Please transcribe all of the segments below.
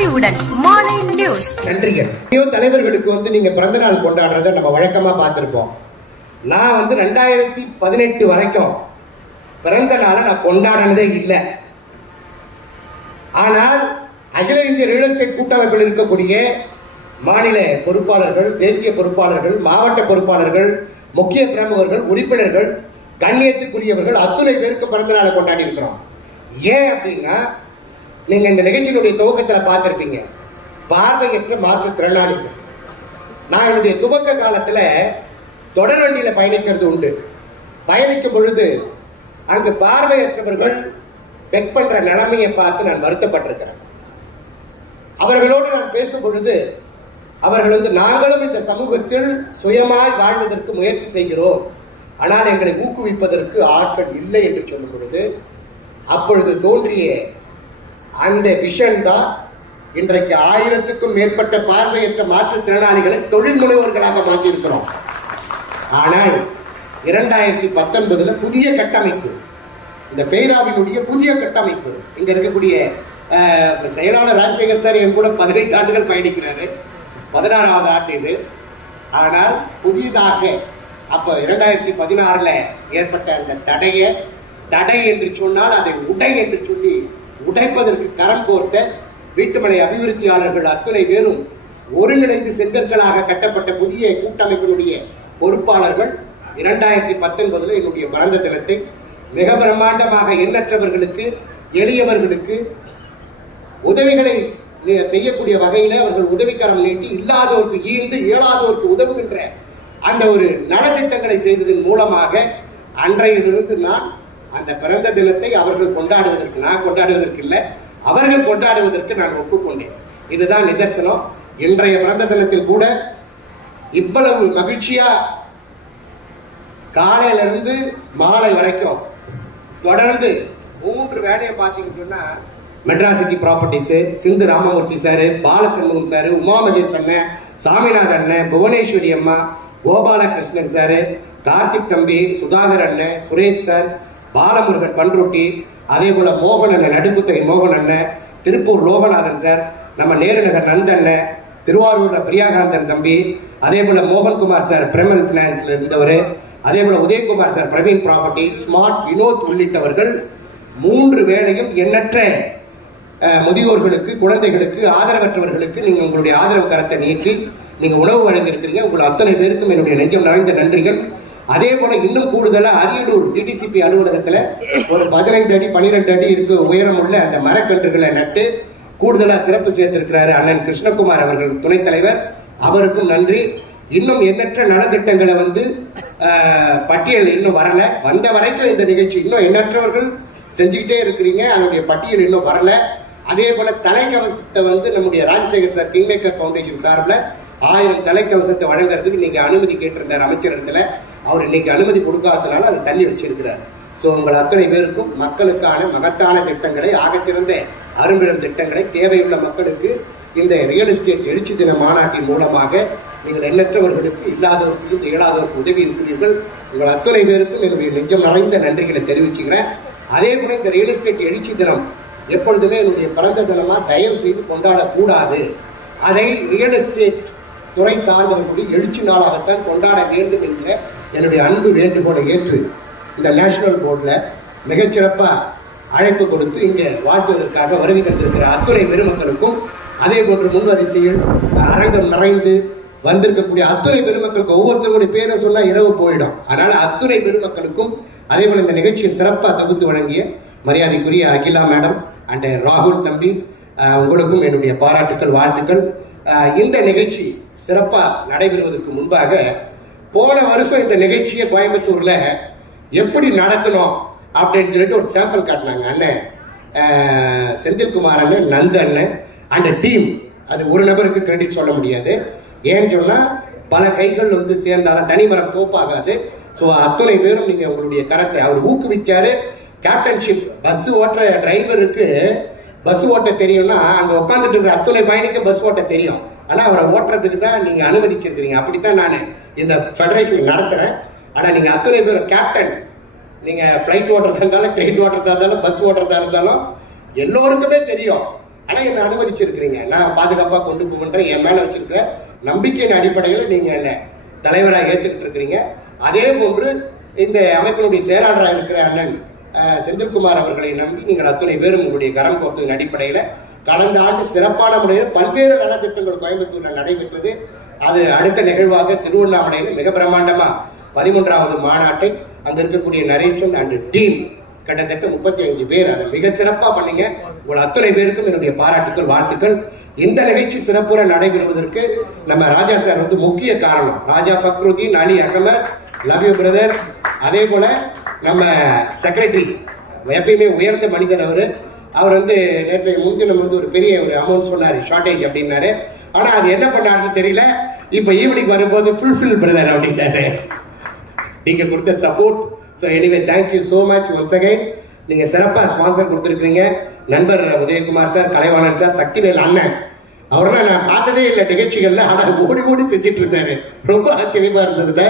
மாலை நியூஸ். நன்றிகள். தலைவர்களுக்கு வந்து நீங்க பிறந்த நாள் கொண்டாடுறத நம்ம வழக்கமா பார்த்திருப்போம். நான் வந்து ரெண்டாயிரத்தி பதினெட்டு வரைக்கும் பிறந்த நாளை நான் கொண்டாடினதே இல்லை. ஆனால் அகில இந்திய ரியல் எஸ்டேட் கூட்டமைப்பில் இருக்கக்கூடிய மாநில பொறுப்பாளர்கள் தேசிய பொறுப்பாளர்கள் மாவட்ட பொறுப்பாளர்கள் முக்கிய பிரமுகர்கள் உறுப்பினர்கள் கண்ணியத்துக்குரியவர்கள் அத்துணை பேருக்கு பிறந்த நாளை கொண்டாடி இருக்கிறோம் ஏன் அப்படின்னா நீங்க இந்த நிகழ்ச்சியினுடைய துவக்கத்தில் பார்த்திருப்பீங்க. பார்வையற்ற மாற்றுத்திறனாளிகள் நான் என்னுடைய துவக்க காலத்துல தொடர் வண்டியில பயணிக்கிறது உண்டு. பயணிக்கும் பொழுது அங்கு பார்வையற்றவர்கள் பெக் பண்ற நிலைமையை பார்த்து நான் வருத்தப்பட்டிருக்கிறேன். அவர்களோடு நான் பேசும் பொழுது அவர்கள் வந்து நாங்களும் இந்த சமூகத்தில் சுயமாய் வாழ்வதற்கு முயற்சி செய்கிறோம். ஆனால் எங்களை ஊக்குவிப்பதற்கு ஆட்கள் இல்லை என்று சொல்லும் பொழுது அப்பொழுது தோன்றிய அந்த விஷன் தான் இன்றைக்கு ஆயிரத்துக்கும் மேற்பட்ட பார்வையற்ற மாற்றுத்திறனாளிகளை தொழில் முனைவோர்களாக மாற்றியிருக்கிறோம். ஆனால் இரண்டாயிரத்தி பத்தொன்பதுல புதிய கட்டமைப்பு இந்த பெய்ராவினுடைய புதிய கட்டமைப்பு இங்க இருக்கக்கூடிய செயலாளர் ராஜசேகர் சார் என் கூட பதினைந்து ஆண்டுகள் பயணிக்கிறாரு. பதினாறாவது ஆண்டு இது. ஆனால் புதிதாக அப்போ இரண்டாயிரத்தி பதினாறுல ஏற்பட்ட அந்த தடையை தடை என்று சொன்னால் அதை உடை என்று சொல்லி உடைப்பதற்கு கரம் கோர்த்த வீட்டுமனை அபிவிருத்தியாளர்கள் அத்துணை பேரும் ஒருங்கிணைந்து செங்கற்களாக கட்டப்பட்ட புதிய கூட்டமைப்பினுடைய பொறுப்பாளர்கள் இரண்டாயிரத்தி பத்தொன்பதுல என்னுடைய பிறந்த தினத்தை மிக பிரம்மாண்டமாக எண்ணற்றவர்களுக்கு எளியவர்களுக்கு உதவிகளை செய்யக்கூடிய வகையில் அவர்கள் உதவிக்கரம் நீட்டி இல்லாதோருக்கு ஈந்து இயலாதோருக்கு உதவுகின்ற அந்த ஒரு நலத்திட்டங்களை செய்ததன் மூலமாக அன்றையிலிருந்து நான் அந்த பிறந்த தினத்தை அவர்கள் கொண்டாடுவதற்கு நான் கொண்டாடுவதற்கு இல்லை அவர்கள் கொண்டாடுவதற்கு நான் ஒப்புக்கொண்டேன். இதுதான் நிதர்சனம். இன்றைய பிறந்த தினத்தில் கூட இவ்வளவு மகிழ்ச்சியா காலையிலிருந்து மாலை வரைக்கும் தொடர்ந்து மூன்று வேலையை பார்த்தீங்கன்னு சொன்னா Madras city properties Sindhu Ramamurthy sir Balashanmugam sir Umamahesh அண்ணன் சாமிநாத அண்ணன் புவனேஸ்வரி அம்மா கோபாலகிருஷ்ணன் சார் கார்த்திக் தம்பி சுதாகர் அண்ணன் சுரேஷ் சார் பாலமுருகன் பண்ருட்டி அதே போல் மோகன் அண்ணன் நடுக்குத்தகை மோகன் அண்ணன் திருப்பூர் லோகநாதன் சார் நம்ம நேருநகர் நந்தண்ணன் திருவாரூரில் பிரியாகாந்தன் தம்பி அதே போல் மோகன்குமார் சார் பிரமல் ஃபினான்ஸில் இருந்தவர் அதே போல் Udayakumar sir Praveen property smart Vinod உள்ளிட்டவர்கள் மூன்று வேளையும் எண்ணற்ற முதியோர்களுக்கு குழந்தைகளுக்கு ஆதரவற்றவர்களுக்கு நீங்கள் உங்களுடைய ஆதரவு கரத்தை நீட்டி நீங்கள் உணவு வழங்கியிருக்கிறீங்க. உங்கள் அத்தனை பேருக்கும் என்னுடைய நெஞ்சம் நிறைந்த நன்றிகள். அதே போல இன்னும் கூடுதலா அரியலூர் டிடிசிபி அலுவலகத்துல ஒரு பதினைந்து அடி பன்னிரெண்டு அடி இருக்க உயரம் உள்ள அந்த மரக்கன்றுகளை நட்டு கூடுதலா சிறப்பு சேர்த்திருக்கிறாரு அண்ணன் கிருஷ்ணகுமார் அவர்கள் துணைத் தலைவர். அவருக்கும் நன்றி. இன்னும் எண்ணற்ற நலத்திட்டங்களை வந்து பட்டியல் இன்னும் வரல. வந்த வரைக்கும் இந்த நிகழ்ச்சி இன்னும் எண்ணற்றவர்கள் செஞ்சுக்கிட்டே இருக்கிறீங்க. அதனுடைய பட்டியல் இன்னும் வரல. அதே போல தலைக்கவசத்தை வந்து நம்முடைய ராஜசேகர் சார் கிங்மேக்கர் ஃபவுண்டேஷன் சார்பில் ஆயிரம் தலைக்கவசத்தை வழங்குறதுக்கு நீங்கள் அனுமதி கேட்டிருந்தார் அமைச்சர் இடத்துல அவர் இன்னைக்கு அனுமதி கொடுக்காததுனால அதை தள்ளி வச்சிருக்கிறார். ஸோ உங்கள் அத்தனை பேருக்கும் மக்களுக்கான மகத்தான திட்டங்களை ஆகச்சிறந்த அரும்பிடம் திட்டங்களை தேவையுள்ள மக்களுக்கு இந்த ரியல் எஸ்டேட் எழுச்சி தின மாநாட்டின் மூலமாக நீங்கள் எண்ணற்றவர்களுக்கு இல்லாதவருக்கு இந்த உதவி இருக்கிறீர்கள். உங்கள் அத்தனை பேருக்கும் என்னுடைய நெஞ்சம் நிறைந்த நன்றிகளை தெரிவிச்சுக்கிறேன். அதே போல இந்த ரியல் எஸ்டேட் எழுச்சி தினம் எப்பொழுதுமே என்னுடைய பிறந்த தினமாக தயவு செய்து கொண்டாடக்கூடாது. அதை ரியல் எஸ்டேட் துறை சார்ந்தவர்களுடைய எழுச்சி நாளாகத்தான் கொண்டாட வேண்டும் என்ற என்னுடைய அன்பு வேண்டுகோளை ஏற்று இந்த நேஷனல் போர்டில் மிகச்சிறப்பாக அழைப்பு கொடுத்து இங்கே வாழ்த்துவதற்காக வருகை தந்திருக்கிற அத்துணை பெருமக்களுக்கும் அதே போன்று முன்வரிசையில் அரங்கம் நிறைந்து வந்திருக்கக்கூடிய அத்துணை பெருமக்களுக்கு ஒவ்வொருத்தருடைய பேரை சொன்னால் இரவு போயிடும். அதனால் அத்துணை பெருமக்களுக்கும் அதே போல இந்த நிகழ்ச்சியை சிறப்பாக தொகுத்து வழங்கிய மரியாதைக்குரிய அகிலா மேடம் அண்ட் ராகுல் தம்பி உங்களுக்கும் என்னுடைய பாராட்டுக்கள் வாழ்த்துக்கள். இந்த நிகழ்ச்சி சிறப்பாக நடைபெறுவதற்கு முன்பாக போன வருஷம் இந்த நிகழ்ச்சியை கோயம்புத்தூர்ல எப்படி நடத்தணும் அப்படின்னு சொல்லிட்டு ஒரு சாம்பிள் காட்டினாங்க. அண்ணன் செந்தில்குமார் அண்ணன் நந்த அண்ணன் அண்ட் டீம் அது ஒரு நபருக்கு கிரெடிட் சொல்ல முடியாது. ஏன்னு சொன்னால் பல கைகள் வந்து சேர்ந்தாலும் தனிமரம் தோப்பாகாது. ஸோ அத்தனை பேரும் நீங்கள் உங்களுடைய கரத்தை அவர் ஊக்குவிச்சாரு. கேப்டன்ஷிப் பஸ் ஓட்டுற டிரைவருக்கு பஸ் ஓட்ட தெரியும்னா அங்கே உட்காந்துட்டு இருக்கிற அத்துணை பயணிக்கும் பஸ் ஓட்ட தெரியும். ஆனால் அவரை ஓட்டுறதுக்கு தான் நீங்கள் அனுமதிச்சிருக்கிறீங்க. அப்படி தான் நான் இந்த ஃபெடரேஷன் நடத்துகிறேன் ஆனால் நீங்கள் அத்தனை பேர் கேப்டன் நீங்கள் ஃப்ளைட் ஓட்டுறதா இருந்தாலும் ட்ரெயின் ஓட்டுறதா இருந்தாலும் பஸ் ஓட்டுறதா இருந்தாலும் எல்லோருக்குமே தெரியும். ஆனால் என்னை அனுமதிச்சிருக்கிறீங்க. நான் பாதுகாப்பாக கொண்டு போகின்ற என் மேல வச்சிருக்கிற நம்பிக்கையின் அடிப்படையில் நீங்கள் என்னை தலைவராக ஏற்றுக்கிட்டு இருக்கிறீங்க அதே போன்று இந்த அமைப்பினுடைய செயலாளராக இருக்கிற அண்ணன் செந்தில்குமார் அவர்களை நம்பி நீங்கள் அத்தனை பேரும் உங்களுடைய கரம் கோர்த்ததின் அடிப்படையில் கடந்த ஆண்டு சிறப்பான முறையில் பல்வேறு நலத்திட்டங்கள் கோயம்புத்தூரில் நடைபெற்றது. அது அடுத்த நிகழ்வாக திருவண்ணாமலையில் மிக பிரமாண்டமாக பதிமூன்றாவது மாநாட்டை அங்கே இருக்கக்கூடிய நரேசன் அண்ட் டீம் கிட்டத்தட்ட முப்பத்தி அஞ்சு பேர் அதை மிக சிறப்பாக பண்ணீங்க. உங்கள் அத்தனை பேருக்கும் என்னுடைய பாராட்டுக்கள் வாழ்த்துக்கள். இந்த நிகழ்ச்சி சிறப்புற நடைபெறுவதற்கு நம்ம ராஜா சார் வந்து முக்கிய காரணம். Raja Fakhruddin Ali Ahmed love you brother அதே போல நம்ம செக்ரட்டரி எப்பயுமே உயர்ந்த மனிதர் அவர். அவர் வந்து நேற்றைய முன்தினம் வந்து ஒரு பெரிய ஒரு அமௌண்ட் சொன்னார் ஷார்ட்டேஜ் அப்படின்னாரு. ஆனால் அது என்ன பண்ணாருன்னு தெரியல. இப்போ ஈவினிங் வரும்போது ஃபுல்ஃபில் பிரதர் அப்படின்ட்டாரு நீங்கள் கொடுத்த support so anyway thank you so much once again நீங்கள் சிறப்பாக ஸ்பான்சர் கொடுத்துருக்கீங்க நண்பர் உதயகுமார் சார் கலைவாணன் சார் சக்திவேல் அண்ணன். அவரெல்லாம் நான் பார்த்ததே இல்லை நிகழ்ச்சிகள்ல ஆனால் ஓடி ஓடி செஞ்சுட்டு இருந்தாரு. ரொம்ப ஆச்சரியமாக இருந்ததுல.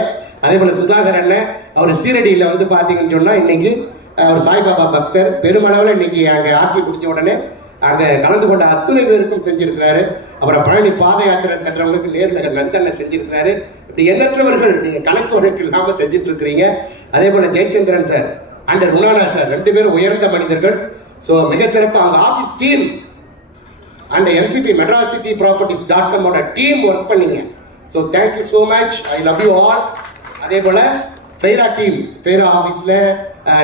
அதே போல சுதாகர் அண்ணன் அவர் சீரடியில் வந்து பார்த்தீங்கன்னு சொன்னால் இன்னைக்கு ஒரு சாய்பாபா பக்தர். பெருமளவில் இன்னைக்கு அங்கே ஆர்த்தி முடிஞ்ச உடனே அங்கே கலந்து கொண்ட அத்துணை பேருக்கும் செஞ்சிருக்கிறாரு. அப்புறம் பழனி பாத யாத்திரை சென்றவங்களுக்கு நேர்நகர் நந்தனை செஞ்சிருக்கிறாரு. இப்படி எண்ணற்றவர்கள் நீங்கள் கணக்கு வழக்கு இல்லாமல் செஞ்சுட்டு இருக்கிறீங்க அதே போல ஜெயச்சந்திரன் சார் அண்ட் ருணானா சார் ரெண்டு பேரும் உயர்ந்த மனிதர்கள். ஸோ மிகச்சிறப்பு அவங்க office team and MCP Madras city properties dot காமோட team work பண்ணீங்க. So thank you so much I love you all அதே போல ஃபெய்ரா டீம் ஃபெய்ரா ஆஃபீஸில்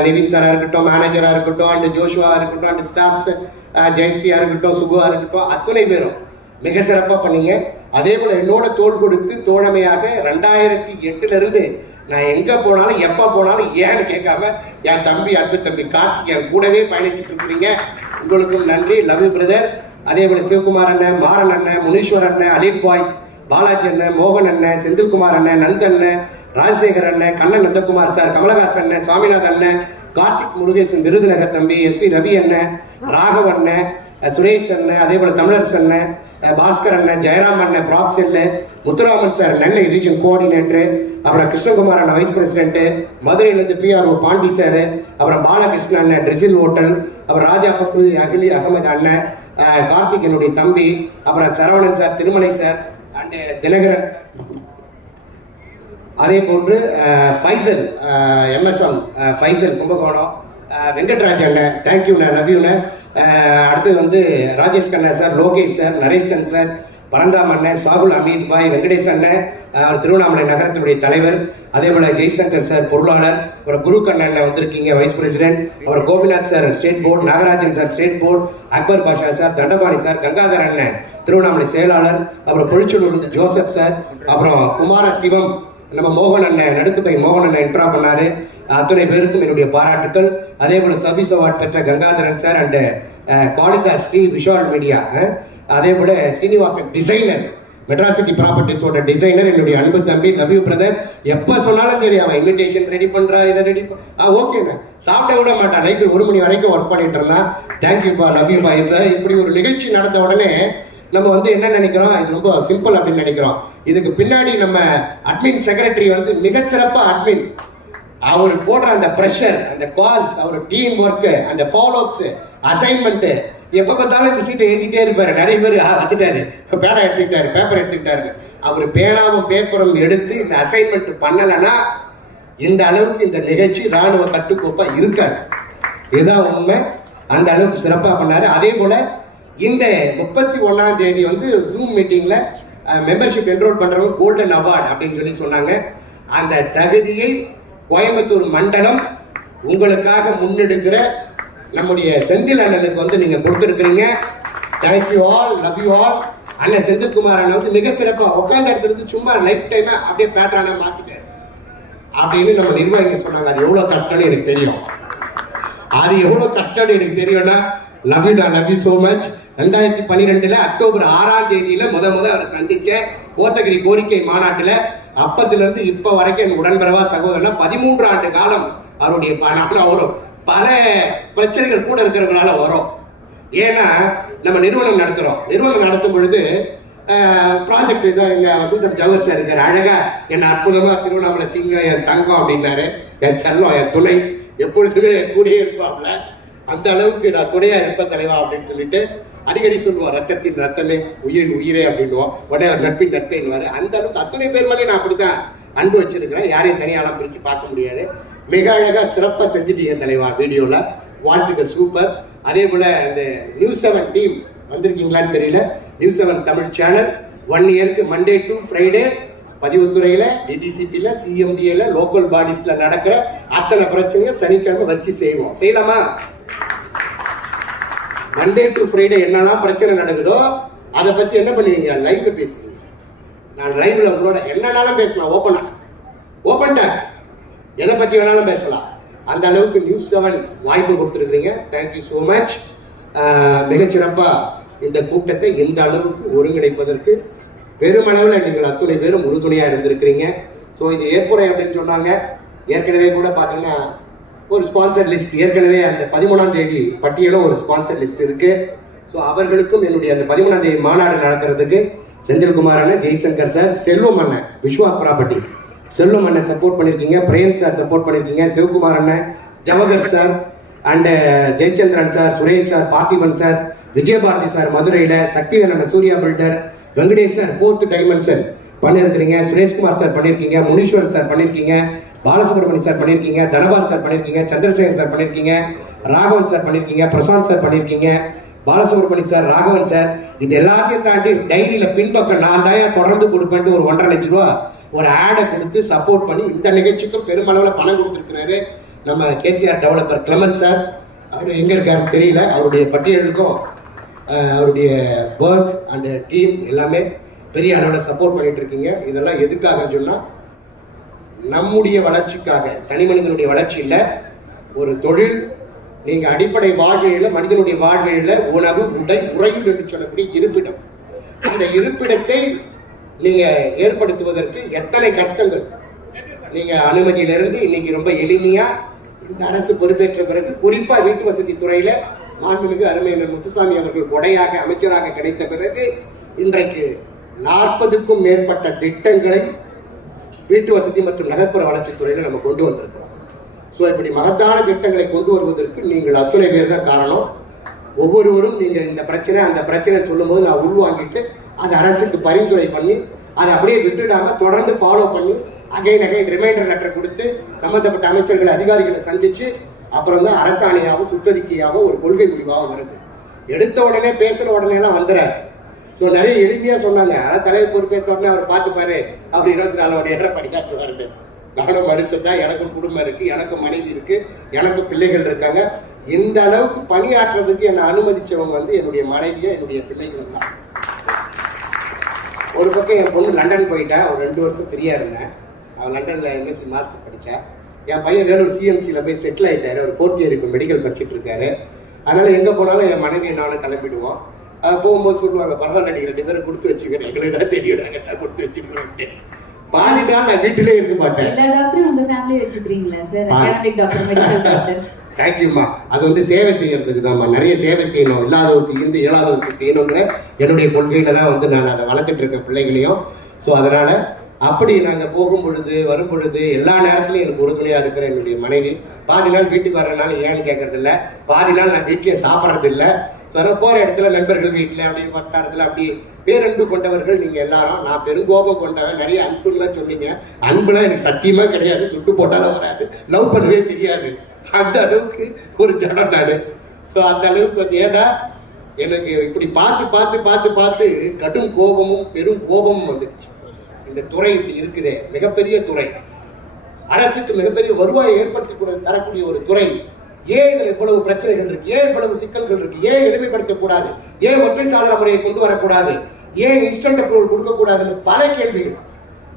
நிவின் சாராக இருக்கட்டும் மேனேஜராக இருக்கட்டும் அண்ட் ஜோஷுவா இருக்கட்டும் அண்ட் ஸ்டாஃப்ஸ் ஜெயஸ்ரீயா இருக்கட்டும் சுகுவா இருக்கட்டும் அத்துணை பேரும் மிக சிறப்பாக பண்ணீங்க. அதே போல என்னோட தோல் கொடுத்து தோழமையாக ரெண்டாயிரத்தி எட்டுல இருந்து நான் எங்க போனாலும் எப்ப போனாலும் ஏன்னு கேட்காம என் தம்பி அன்பு தம்பி கார்த்திக் என் கூடவே பயணிச்சுட்டு இருக்கிறீங்க. உங்களுக்கும் நன்றி. லவ் பிரதர் அதே போல சிவகுமார் அண்ணன் மாறன் அண்ணன் முனீஸ்வர் அண்ணன் அலிப் பாய்ஸ் பாலாஜி அண்ணன் மோகன் அண்ணன் செந்தில்குமார் அண்ணன் நந்தண்ணன் ராஜசேகர் அண்ணன் கண்ணன் நந்தகுமார் சார் கமலஹாசன் அண்ணன் சுவாமிநாத் அண்ணன் கார்த்திக் முருகேசன் விருதுநகர் தம்பி எஸ் பி ரவி அண்ணன் ராகவ் அண்ணன் சுரேஷ் அண்ணன் அதே போல தமிழரசு அண்ணன் பாஸ்கர் அண்ணன் ஜெயராம் அண்ணன் prof Chellu Muthuraman sir Nellai region coordinator அப்புறம் கிருஷ்ணகுமார் அண்ணன் வைஸ் பிரசிடென்ட்டு மதுரையிலேருந்து பிஆர்ஓ பாண்டி சார் அப்புறம் பாலகிருஷ்ணன் அண்ணன் ட்ரிசில் ஹோட்டல் அப்புறம் ராஜா ஃபக்ருதி அகிலி அகமது அண்ணன் கார்த்திக் என்னுடைய தம்பி அப்புறம் Saravanan sir Thirumalai sir and Dinakaran sir. அதே போன்று ஃபைசல் எம்எஸ்எம் ஃபைசல் கும்பகோணம் வெங்கட்ராஜ் அண்ணன் தேங்க்யூண்ணே லவ்யூண்ணே அடுத்தது வந்து Rajesh Kanna sir Lokesh sir Nareshan sir Paranthaman அண்ணன் சாகுல் அமீத் பாய் வெங்கடேஷ் அண்ணன் அவர் திருவண்ணாமலை நகரத்தினுடைய தலைவர். அதே போல் ஜெய்சங்கர் சார் பொருளாளர். அப்புறம் குரு கண்ணன் வந்திருக்கீங்க வைஸ் பிரசிடென்ட் அப்புறம் Gopinath sir state board Nagarajan sir state board Akbar Basha sir Dhandapani sir Gangadhar அண்ணன் திருவண்ணாமலை செயலாளர். அப்புறம் பொழிச்சூர் ஜோசப் சார். அப்புறம் குமார சிவம் நம்ம மோகன் அண்ணன் நடுக்குத்தை மோகன் அண்ணன் என்ட்ரா பண்ணாரு. அத்தனை பேருக்கும் என்னுடைய பாராட்டுக்கள். அதே போல சர்வீஸ் அவார்ட் பெற்ற Gangadharan sir and Kalidas Sri Vishal media அதே போல சீனிவாசன் டிசைனர் மெட்ராசிட்டி ப்ராப்பர்ட்டிஸோட டிசைனர் என்னுடைய அன்பு தம்பி லவ் யூ பிரதர் எப்போ சொன்னாலும் சரி அவன் இன்விடேஷன் ரெடி பண்ணுறா இதை ரெடி ஆ ஓகேண்ணே சாப்பிட விட மாட்டான். நைட்டு ஒரு மணி வரைக்கும் ஒர்க் பண்ணிட்டு இருந்தான். தேங்க்யூப்பா லவ் யூப்பா இப்படி ஒரு நிகழ்ச்சி நடந்த உடனே நம்ம வந்து என்ன நினைக்கிறோம்? இது ரொம்ப சிம்பிள் அப்படின்னு நினைக்கிறோம். இதுக்கு பின்னாடி நம்ம அட்மின் செக்ரட்டரி வந்து மிக சிறப்பாக அட்மின் அவர் போடுற அந்த ப்ரெஷர் அந்த கால்ஸ் அவர் டீம் ஒர்க்கு அந்த ஃபாலோஅப்ஸ் அசைன்மெண்ட்டு எப்போ பார்த்தாலும் இந்த சீட்டை எழுதிட்டே இருப்பார். நிறைய பேர் "ஆ, வந்துட்டாரு. இப்போ பேனா எடுத்துக்கிட்டாரு பேப்பர் எடுத்துக்கிட்டாரு அவர் பேனாவும் பேப்பரும் எடுத்து இந்த அசைன்மெண்ட் பண்ணலைன்னா இந்த அளவுக்கு இந்த நிகழ்ச்சி ராணுவ கட்டுக்கோப்பா இருக்காது. இதுதான் உண்மை. அந்த அளவுக்கு சிறப்பாக பண்ணாரு. அதே போல இந்த முப்பத்தி ஒன்றாம் தேதி வந்து ஜூம் மீட்டிங்கில் மெம்பர்ஷிப் என்ரோல் பண்ணுறவங்க கோல்டன் அவார்டு அப்படின்னு சொல்லி சொன்னாங்க. அந்த தகுதியை கோயம்புத்தூர் மண்டலம் உங்களுக்காக முன்னெடுக்கிற நம்முடைய செந்தில் அண்ணனுக்கு வந்து நீங்கள் கொடுத்துருக்குறீங்க. Thank you all love you all அண்ணன் செந்தில்குமார் அண்ணன் வந்து மிக சிறப்பாக உட்காந்த இடத்துல இருந்து சும்மா லைஃப் டைமை அப்படியே பேட்டரான மாற்றிட்டேன் அப்படின்னு நம்ம நிர்வாகிங்க சொன்னாங்க. அது எவ்வளோ கஷ்டம்னு எனக்கு தெரியும். அது எவ்வளோ கஷ்டம்னு எனக்கு தெரியும்னா love you love you so much ரெண்டாயிரத்தி பன்னிரெண்டுல அக்டோபர் ஆறாம் தேதியில முத முத அவரை சந்தித்தேன் கோத்தகிரி கோரிக்கை மாநாட்டுல அப்பத்துல இருந்து இப்ப வரைக்கும் என் உடன்பிறவா சகோதரனா பதிமூன்று ஆண்டு காலம் அவருடைய ப- நானும் பல பிரச்சனைகள் கூட இருக்கிறவங்களால வரும். ஏன்னா நம்ம நிறுவனம் நடத்துறோம். நிறுவனம் நடத்தும் பொழுது ப்ராஜெக்ட் இதோ எங்க வசந்தர் ஜவஹர் சார் இருக்கார். அழகா என்ன அற்புதமா திருவண்ணாமலை சிங்கம் என் தங்கம் அப்படின்னாரு. என் செல்லம் என் துணை எப்பொழுதுமே என் கூடயே இருப்பாப்ல. அந்த அளவுக்கு நான் துணையா இருப்பேன் தலைவா அப்படின்னு சொல்லிட்டு அடிக்கடி சொல்லுவோம் ரத்தத்தின் ரத்தமே உயிரின் உயிரே அப்படின்னுவோம் உடனே நட்பின் நட்பின் நட்பேன்னுவாரு அந்த அளவுக்கு அத்தனை பேர் மேலே நான் அப்படித்தான் அன்பு வச்சிருக்கிறேன். யாரையும் தனியாலாம் பிரிச்சு பார்க்க முடியாது. மிக அழகா சிறப்பா செஞ்சுட்டீங்க தலைவா வீடியோல. வாழ்த்துக்கள் சூப்பர். அதே போல இந்த நியூஸ் செவன் டீம் வந்திருக்கீங்களான்னு தெரியல. News seven Tamil channel one இயருக்கு மண்டே டு ஃப்ரைடே பதிவுத்துறையில டிடிசிபில சிஎம்டிஏல லோக்கல் பாடிஸ்ல நடக்கிற அத்தனை பிரச்சனையும் சனிக்கிழமை வச்சு செய்வோம். செய்யலாமா? மண்டே டு ஃப்ரைடே என்னெல்லாம் பிரச்சனை நடக்குதோ அதை பத்தி என்ன பண்ணுவீங்க? லைவ்ல பேசுவீங்க. நான் லைவ்ல உங்களோட என்னன்னாலும் பேசலாம் ஓப்பனா ஓப்பன் எதை பத்தி வேணாலும் பேசலாம். அந்த அளவுக்கு நியூஸ் செவன் வாய்ப்பு கொடுத்துருக்கிறீங்க. தேங்க்யூ ஸோ மச் மிகச்சிறப்பாக இந்த கூட்டத்தை இந்த அளவுக்கு ஒருங்கிணைப்பதற்கு பெருமளவில் நீங்கள் அத்துணை பேரும் உறுதுணையாக இருந்திருக்கிறீங்க. ஸோ இது ஏற்புரை அப்படின்னு சொன்னாங்க. ஏற்கனவே கூட பார்த்தீங்கன்னா ஒரு ஸ்பான்சர் லிஸ்ட் ஏற்கனவே அந்த பதிமூணாம் தேதி பட்டியலும் ஒரு ஸ்பான்சர் லிஸ்ட் இருக்கு. ஸோ அவர்களுக்கும் என்னுடைய அந்த பதிமூணாம் தேதி மாநாடு நடக்கிறதுக்கு செந்தில்குமார் அண்ணன் ஜெய்சங்கர் சார் செல்வம் அண்ணன் விஸ்வா ப்ராப்பர்ட்டி செல்வம் அண்ணன் சப்போர்ட் பண்ணியிருக்கீங்க பிரேம் சார் சப்போர்ட் பண்ணியிருக்கீங்க சிவகுமார் அண்ணன் Jawahar sir and uh, Jayachandran sir Suresh sir Parthiban sir Vijayabharathi sir மதுரையில் சக்திவேல் அண்ணன் Surya builder Venkatesh sir fourth dimension பண்ணியிருக்கிறீங்க சுரேஷ்குமார் சார் பண்ணியிருக்கீங்க முனீஸ்வரன் சார் பண்ணியிருக்கீங்க பாலசுப்ரமணியம் சார் பண்ணியிருக்கீங்க தனபால் சார் பண்ணியிருக்கீங்க சந்திரசேகர் சார் பண்ணியிருக்கீங்க ராகவன் சார் பண்ணியிருக்கீங்க பிரசாந்த் சார் பண்ணியிருக்கீங்க பாலசுப்ரமணியம் சார் ராகவன் சார் இது எல்லாத்தையும் தாண்டி டைரியில் பின்பக்கம் நான் தான் தொடர்ந்து கொடுப்பேன்ட்டு ஒரு ஒன்றரை லட்ச ரூபா ஒரு ஆடை கொடுத்து சப்போர்ட் பண்ணி இந்த நிகழ்ச்சிக்கும் பெருமளவில் பணம் கொடுத்துருக்கிறாரு நம்ம கேசிஆர் டெவலப்பர் கிளமன் சார். அவர் எங்கே இருக்காருன்னு தெரியல. அவருடைய பட்டியலுக்கும் அவருடைய ஒர்க் அண்ட் டீம் எல்லாமே பெரிய அளவில் சப்போர்ட் பண்ணிட்டு இருக்கீங்க. இதெல்லாம் எதுக்காகன்னு சொன்னால் நம்முடைய வளர்ச்சிக்காக தனி மனிதனுடைய வளர்ச்சி இல்லை ஒரு தொழில் நீங்க அடிப்படை வாழ்வியல மனிதனுடைய வாழ்வியல உணவு உடை உறையும் என்று சொல்லக்கூடிய இருப்பிடம். அந்த இருப்பிடத்தை நீங்க ஏற்படுத்துவதற்கு எத்தனை கஷ்டங்கள்? நீங்க அனுமதியிலிருந்து இன்னைக்கு ரொம்ப எளிமையா இந்த அரசு பொறுப்பேற்ற பிறகு குறிப்பா வீட்டு வசதி துறையில மாண்புமிகு அருமையினர் முத்துசாமி அவர்கள் உடையாக அமைச்சராக கிடைத்த பிறகு இன்றைக்கு நாற்பதுக்கும் மேற்பட்ட திட்டங்களை வீட்டு வசதி மற்றும் நகர்ப்புற வளர்ச்சித்துறையில நம்ம கொண்டு வந்திருக்கிறோம். ஸோ இப்படி மகத்தான திட்டங்களை கொண்டு வருவதற்கு நீங்கள் அத்துணை பேர் தான் காரணம். ஒவ்வொருவரும் நீங்கள் இந்த பிரச்சனை அந்த பிரச்சனை சொல்லும்போது நான் உள்வாங்கிட்டு அதை அரசுக்கு பரிந்துரை பண்ணி அதை அப்படியே விட்டுடாம தொடர்ந்து ஃபாலோ பண்ணி அகைன் அகைன் ரிமைண்டர் லெட்டர் கொடுத்து சம்பந்தப்பட்ட அமைச்சர்கள் அதிகாரிகளை சந்திச்சு அப்புறம் தான் அரசாணையாகவும் சுற்றறிக்கையாகவும் ஒரு கொள்கை முடிவாகவும் வருது. எடுத்த உடனே பேசுன உடனே எல்லாம் வந்துடாது ஸோ நிறைய எளிமையாக சொன்னாங்க. அதான் தலைவர் பொறுப்பேற்ற உடனே அவர் பார்த்துப்பாரு. அவர் இருபத்தி நாலு மணி நேரம் படிக்காட்டுவாரு நானும் மனுஷன் தான் எனக்கும் குடும்பம் இருக்கு எனக்கும் மனைவி இருக்கு எனக்கும் பிள்ளைகள் இருக்காங்க. இந்த அளவுக்கு பணியாற்றுறதுக்கு என்னை அனுமதிச்சவங்க வந்து என்னுடைய மனைவியை என்னுடைய பிள்ளைகளும் தான். ஒரு பக்கம் என் பொண்ணு லண்டன் போயிட்டேன் ஒரு ரெண்டு வருஷம் ஃப்ரீயாக இருந்தேன். அவன் லண்டனில் எம்எஸ்சி மாஸ்டர் படித்தேன் என் பையன் வேலூர் சிஎம்சியில் போய் செட்டில் ஆயிட்டாரு. ஒரு ஃபோர்த் இயர் இப்போ மெடிக்கல் படிச்சுட்டு இருக்காரு. அதனால எங்கே போனாலும் என் மனைவி நானும் கிளம்பிடுவோம். போகும்போது சொல்லுவாங்க பரவாயில்ல நீங்கள் ரெண்டு பேரும் கொடுத்து வச்சுக்கிறேன் எங்களுக்கு தான் தெரியும். நாங்கள் என்ன கொடுத்து வச்சுக்கிறோன்ட்டு பாதிட்டா நான் வீட்டிலே இருக்க மாட்டேன். எல்லா டாக்டரும் உங்க ஃபேமிலி வச்சுக்கிறீங்களா சார் டாக்டர் மெடிக்கல் டாக்டர் தேங்க்யூம்மா அது வந்து சேவை செய்யறதுக்கு தான்மா நிறைய சேவை செய்யணும். இல்லாதவருக்கு இருந்து இயலாதவருக்கு செய்யணுங்கிற என்னுடைய கொள்கையில தான் வந்து நான் அதை வளர்த்துட்டு இருக்கேன் பிள்ளைகளையும். ஸோ அதனால அப்படி நாங்கள் போகும் பொழுது வரும் பொழுது எல்லா நேரத்துலையும் எனக்கு உறுதுணையாக இருக்கிற என்னுடைய மனைவி பாதி நாள் வீட்டுக்கு வர்றதுனால ஏன்னு கேட்கறது இல்ல பாதி நாள் நான் வீட்லயே சாப்பிட்றது இல்லை போகிற இடத்துல நண்பர்கள் வீட்டில் அப்படி வட்டாரத்தில் அப்படி பேரன்பு கொண்டவர்கள் நீங்கள் எல்லாரும். நான் பெருங்கோபம் கொண்டவன். நிறைய அன்புலாம் சொன்னீங்க. அன்புலாம் எனக்கு சத்தியமாக கிடையாது. சுட்டு போட்டாலும் வராது. லவ் பண்ணவே தெரியாது. அந்த அளவுக்கு ஒரு ஜனம் நாடு ஸோ அந்த அளவுக்கு வந்து ஏன்னா எனக்கு இப்படி பார்த்து பார்த்து பார்த்து பார்த்து கடும் கோபமும் பெரும் கோபமும் வந்துடுச்சு. இந்த துறை இப்படி இருக்குதே. மிகப்பெரிய துறை. அரசுக்கு மிகப்பெரிய வருவாயை ஏற்படுத்தி தரக்கூடிய ஒரு துறை. ஏன் இதில் இவ்வளவு பிரச்சனைகள் இருக்கு? ஏன் இவ்வளவு சிக்கல்கள் இருக்கு? ஏன் எளிமைப்படுத்தக்கூடாது? ஏன் ஒற்றை சாதன முறையை கொண்டு வரக்கூடாது? ஏன் இன்ஸ்டன்ட் அப்ரூவல் கொடுக்கக்கூடாதுன்னு பல கேள்விகள்.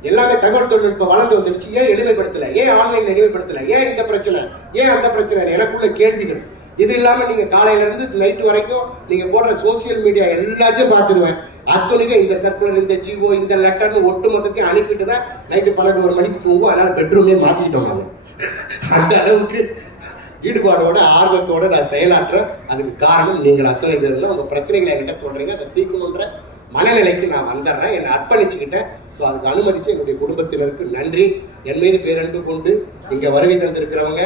எல்லாமே தகவல் தொழில்நுட்பம் வளர்ந்து வந்துடுச்சு. ஏன் எளிமைப்படுத்தல? ஏன் ஆன்லைன் எளிமைப்படுத்தல? ஏன் இந்த பிரச்சனை? ஏன் அந்த பிரச்சனை எனக்குள்ள கேள்விகள். இது இல்லாம நீங்க காலையில இருந்து நைட்டு வரைக்கும் நீங்க போடுற சோசியல் மீடியா எல்லாத்தையும் பார்த்துருவேன். அத்துணைக்கும் இந்த சர்க்குலர் இந்த ஜிஓ இந்த லெட்டர்னு ஒட்டு மொத்தத்தையும் அனுப்பிட்டு தான் நைட்டு பன்னெண்டு ஒரு மணிக்கு தூங்குவோம். அதனால பெட்ரூமே மாத்திட்டோம் நாங்கள் அந்த அளவுக்கு ஈடுபாடோட ஆர்வத்தோட நான் செயலாற்றுறேன் அதுக்கு காரணம் நீங்கள் அத்தனை பேர் தான். உங்கள் பிரச்சனைகளை என்கிட்ட சொல்றீங்க. அதை தீர்க்கணுன்ற மனநிலைக்கு நான் வந்துடுறேன். என்னை அர்ப்பணிச்சுக்கிட்டேன் ஸோ அதுக்கு அனுமதிச்சு என்னுடைய குடும்பத்தினருக்கு நன்றி. என் மீது பேரன்பு கொண்டு இங்கே வருகை தந்திருக்கிறவங்க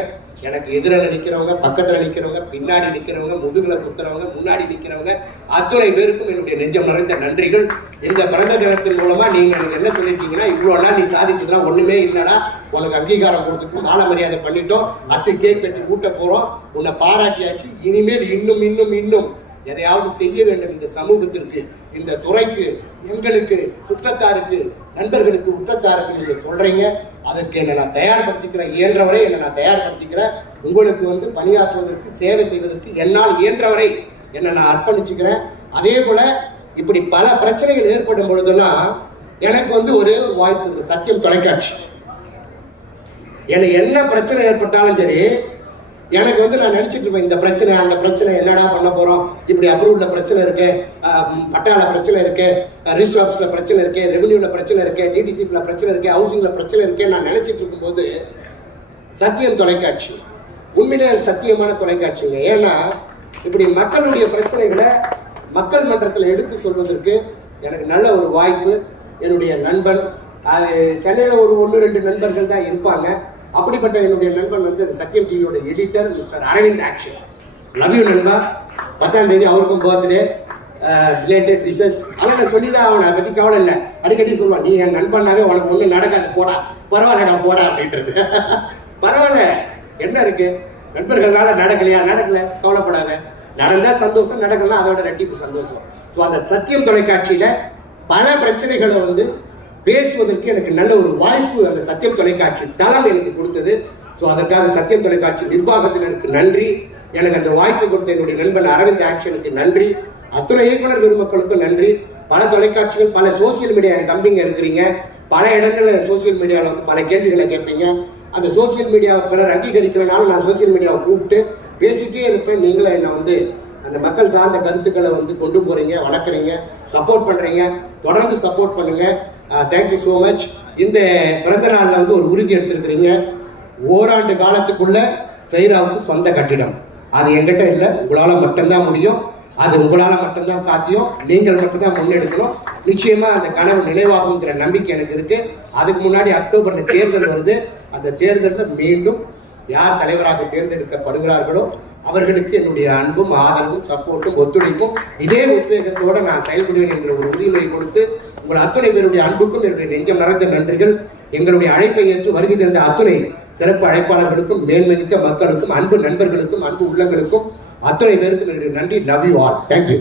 எனக்கு எதிரில் நிற்கிறவங்க பக்கத்தில் நிற்கிறவங்க பின்னாடி நிற்கிறவங்க முதுகில் குத்துறவங்க முன்னாடி நிற்கிறவங்க அத்துணை பேருக்கும் என்னுடைய நெஞ்சம் நிறைந்த நன்றிகள். இந்த பிறந்த தினத்தின் மூலமாக நீங்கள் என்ன சொல்லியிருக்கீங்கன்னா இவ்வளோ நாள் நீ சாதிச்சதுலாம் ஒன்றுமே இல்லைடா. உனக்கு அங்கீகாரம் கொடுத்துட்டோம் மான மரியாதை பண்ணிட்டோம். அடுத்து கேக் கட்டி கூட்ட போறோம். உன்னை பாராட்டியாச்சு. இனிமேல் இன்னும் இன்னும் இன்னும் எதையாவது செய்ய வேண்டும் இந்த சமூகத்திற்கு இந்த துறைக்கு எங்களுக்கு சுற்றத்தாருக்கு நண்பர்களுக்கு உற்றத்தாருக்கு நீங்க சொல்றீங்க. அதற்கு என்னை நான் தயார்படுத்திக்கிறேன். இயன்றவரை என்னை நான் தயார்படுத்திக்கிறேன். உங்களுக்கு வந்து பணியாற்றுவதற்கு சேவை செய்வதற்கு என்னால் இயன்றவரை என்னை நான் அர்ப்பணிச்சுக்கிறேன். அதே போல இப்படி பல பிரச்சனைகள் ஏற்படும் பொழுதெல்லாம் எனக்கு வந்து ஒரு வாய்ப்பு இந்த சத்தியம் தொலைக்காட்சி. எனக்கு என்ன பிரச்சனை ஏற்பட்டாலும் சரி எனக்கு வந்து நான் நினச்சிட்டு இருப்பேன் இந்த பிரச்சனை அந்த பிரச்சனை என்னடா பண்ண போகிறோம் இப்படி அப்ரூவில் பிரச்சனை இருக்கு பட்டாள பட்டால பிரச்சனை இருக்கு ரிஜிஸ்டர் ஆஃபீஸ்ல பிரச்சனை இருக்கு ரெவன்யூல பிரச்சனை இருக்கு டிடிசிபியில் பிரச்சனை இருக்கு ஹவுசிங்கில் பிரச்சனை இருக்கேன்னு நான் நினச்சிட்டு இருக்கும்போது சத்தியம் தொலைக்காட்சி. உண்மையிலே அது சத்தியமான தொலைக்காட்சிங்க. ஏன்னா இப்படி மக்களுடைய பிரச்சனைகளை மக்கள் மன்றத்தில் எடுத்து சொல்வதற்கு எனக்கு நல்ல ஒரு வாய்ப்பு என்னுடைய நண்பன் அது சென்னையில் ஒரு ஒன்று ரெண்டு நண்பர்கள் தான் இருப்பாங்க. அப்படிப்பட்ட என்னுடைய நண்பன் வந்து சத்யம் டிவியோட editor mister Aravind action love you நண்பா. பத்தாம் தேதி அவருக்கும் பர்த்டே ரிலேட்டட் விசஸ் ஆனால் நான் சொல்லி தான் அவனை பற்றி கவலை இல்லை. அடிக்கடி சொல்லுவான் நீ என் நண்பனாவே உனக்கு ஒன்றும் நடக்காது. போடா. பரவாயில்லடா போடா அப்படின்றது. பரவாயில்ல. என்ன இருக்கு? நண்பர்கள்னால நடக்கலையா? நடக்கல. கவலைப்படாத. நடந்தா சந்தோஷம் நடக்கலாம் அதோட ரெட்டிப்பு சந்தோஷம். ஸோ அந்த சத்தியம் தொலைக்காட்சியில பல பிரச்சனைகளை வந்து பேசுவதற்கு எனக்கு நல்ல ஒரு வாய்ப்பு அந்த சத்தியம் தொலைக்காட்சி தளம் எனக்கு கொடுத்தது. ஸோ அதற்காக சத்தியம் தொலைக்காட்சி நிர்வாகத்தினருக்கு நன்றி. எனக்கு அந்த வாய்ப்பு கொடுத்த என்னுடைய நண்பன் அரவிந்த் ஆக்ஷனுக்கு நன்றி. அத்தனை இயக்குனர் பெருமக்களுக்கும் நன்றி. பல தொலைக்காட்சிகள் பல சோசியல் மீடியா என் தம்பிங்க இருக்கிறீங்க. பல இடங்களில் சோசியல் மீடியாவில் வந்து பல கேள்விகளை கேட்பீங்க. அந்த சோசியல் மீடியாவை பிறர் அங்கீகரிக்கலனாலும் நான் சோசியல் மீடியாவை கூப்பிட்டு பேசிட்டே இருப்பேன். நீங்களும் என்னை வந்து அந்த மக்கள் சார்ந்த கருத்துக்களை வந்து கொண்டு போகிறீங்க வளர்க்குறீங்க சப்போர்ட் பண்ணுறீங்க தொடர்ந்து சப்போர்ட் பண்ணுங்கள் தேங்க்யூ ஸோ மச் இந்த பிறந்த நாளில் வந்து ஒரு உறுதி எடுத்திருக்கிறீங்க. ஓராண்டு காலத்துக்குள்ள ஃபெய்ராவுக்கு சொந்த கட்டிடம். அது எங்கிட்ட இல்லை. உங்களால் மட்டும்தான் முடியும். அது உங்களால் மட்டும்தான் சாத்தியம். நீங்கள் மட்டும்தான் முன்னெடுக்கணும். நிச்சயமாக அந்த கனவு நினைவாகுங்கிற நம்பிக்கை எனக்கு இருக்குது அதுக்கு முன்னாடி அக்டோபரில் தேர்தல் வருது. அந்த தேர்தலில் மீண்டும் யார் தலைவராக தேர்ந்தெடுக்கப்படுகிறார்களோ அவர்களுக்கு என்னுடைய அன்பும் ஆதரவும் சப்போர்ட்டும் ஒத்துழைப்பும் இதே உத்வேகத்தோடு நான் செயல்படுவேன் என்ற ஒரு உறுதிமொழி கொடுத்து உங்கள் அத்துணை பேருடைய அன்புக்கும் என்னுடைய நெஞ்சம் நிறைந்த நன்றிகள். எங்களுடைய அழைப்பை ஏற்று வருகை தந்த அத்துணை சிறப்பு அழைப்பாளர்களுக்கும் மேன்மைமிக்க மக்களுக்கும் அன்பு நண்பர்களுக்கும் அன்பு உள்ளங்களுக்கும் அத்துணை பேருக்கும் என்னுடைய நன்றி. Love you all thank you